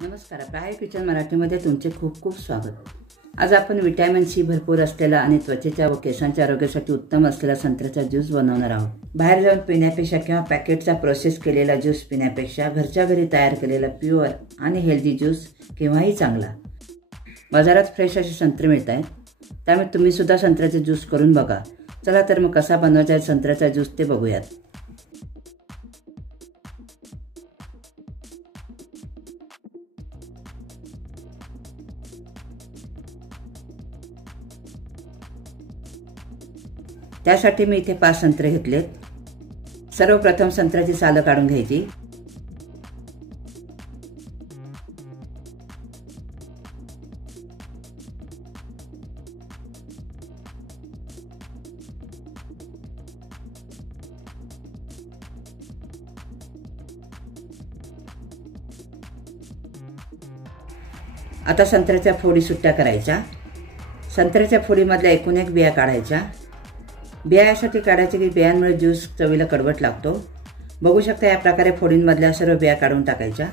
नमस्कार, प्राय किचन मराठीमध्ये तुमचे खूप खूप स्वागत। आज आपण विटॅमिन सी भरपूर असलेला आणि त्वचेच्या व केसांच्या आरोग्यासाठी उत्तम असलेला संत्र्याचा ज्यूस बनवणार आहोत। बाहेर जाऊन पिण्यापेक्षा किंवा पॅकेटचा प्रोसेस केलेला ज्यूस पिण्यापेक्षा घरच्या घरी तयार केलेला प्युअर आणि हेल्दी ज्यूस केव्हाही चांगला। बाजारात फ्रेश असे संत्रे मिळतात, त्यामुळे तुम्ही सुद्धा संत्र्याचे ज्यूस करून बघा। चला तर मग कसा बनवायचा संत्र्याचा ज्यूस ते बघूयात। त्यासाठी मी इथे 5 संत्रे घेतलेत। सर्वप्रथम संत्र्याची सालं काढून घ्यायची। आता संत्र्याच्या फोडी सुट्ट्या करायच्या। संत्र्याच्या फोडीमधल्या एकूण एक बिया काढायच्या। बिया यासाठी काढायचे की बियांमुळे ज्यूस चवीला कडवट लागतो। बघू शकता या प्रकारे फोडींमधल्या सर्व बिया काढून टाकायच्या।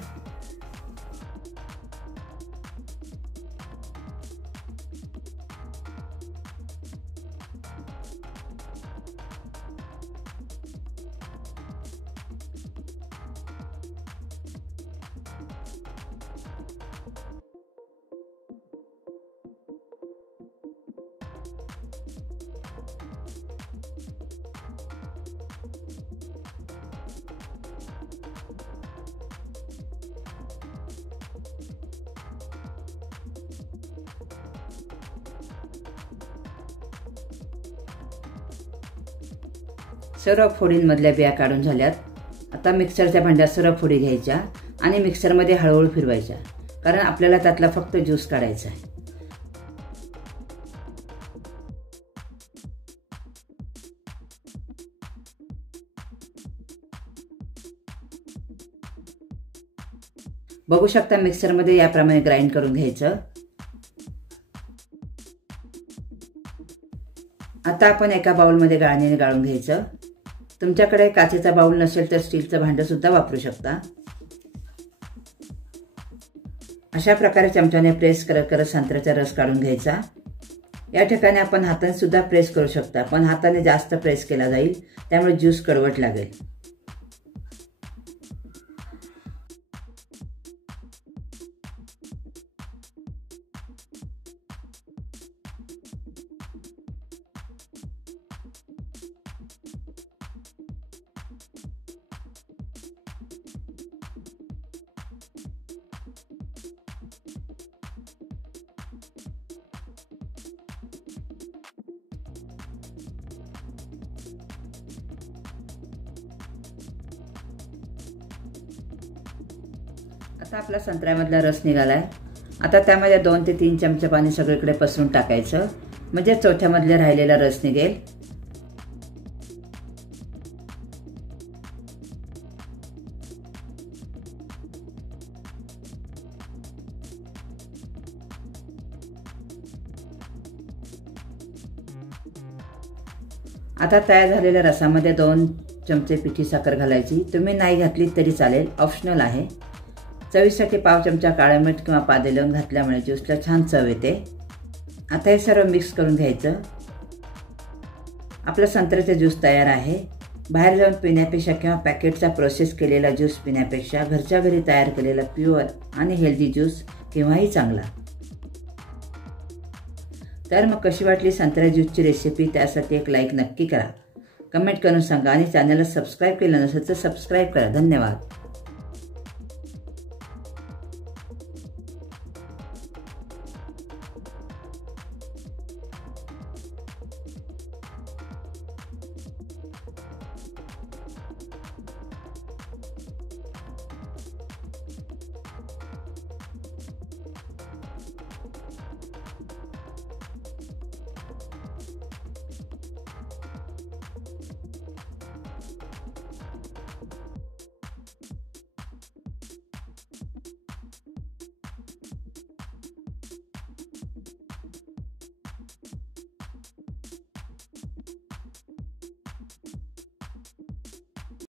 सर्व फोडींमधल्या बिया काढून झाल्यात। आता मिक्सरच्या भांड्यात सर्व फोडी घ्यायच्या आणि मिक्सरमध्ये हळूहळू फिरवायच्या, कारण आपल्याला त्यातला फक्त ज्यूस काढायचा आहे। बघू शकता मिक्सरमध्ये याप्रमाणे ग्राइंड करून घ्यायचं। आता आपण एका बाउलमध्ये गाळणीने गाळून घ्यायचं। तुमच्याकडे काचेचा बाउल नसेल तर स्टीलचं भांडं सुद्धा वापरू शकता। अशा प्रकारे चमच्याने प्रेस करत करत संत्र्याचा रस काढून घ्यायचा। या ठिकाणी आपण हाताने सुद्धा प्रेस करू शकता, पण हाताने जास्त प्रेस केला जाईल, त्यामुळे ज्यूस कडवट लागेल। आता आपला संत्र्यामधला रस निघालाय। आता त्यामध्ये 2 ते 3 चमचे पाणी सगळीकडे पसरून टाकायचं, म्हणजे चौथ्यामधले राहिलेला रस निघेल। आता तयार झालेल्या रसामध्ये 2 चमचे पिठी साखर घालायची। तुम्ही नाही घातली तरी चालेल, ऑप्शनल आहे। चवीसाठी पाव चमचा काळं मीठ किंवा पादेलं लवंग घातल्यामुळे ज्यूसला छान चव येते। आता हे सर्व मिक्स करून घ्यायचं। आपला संत्र्याचा ज्यूस तयार आहे। बाहेर जाऊन पिण्यापेक्षा किंवा पॅकेटचा प्रोसेस केलेला ज्यूस पिण्यापेक्षा घरच्या घरी तयार केलेला प्युअर आणि हेल्दी ज्यूस केव्हाही चांगला। तर मग कशी वाटली संत्रा ज्यूसची रेसिपी? त्यासाठी एक लाईक नक्की करा, कमेंट करून सांगा आणि चॅनलला सबस्क्राईब केलं नसेल तर सबस्क्राईब करा। धन्यवाद।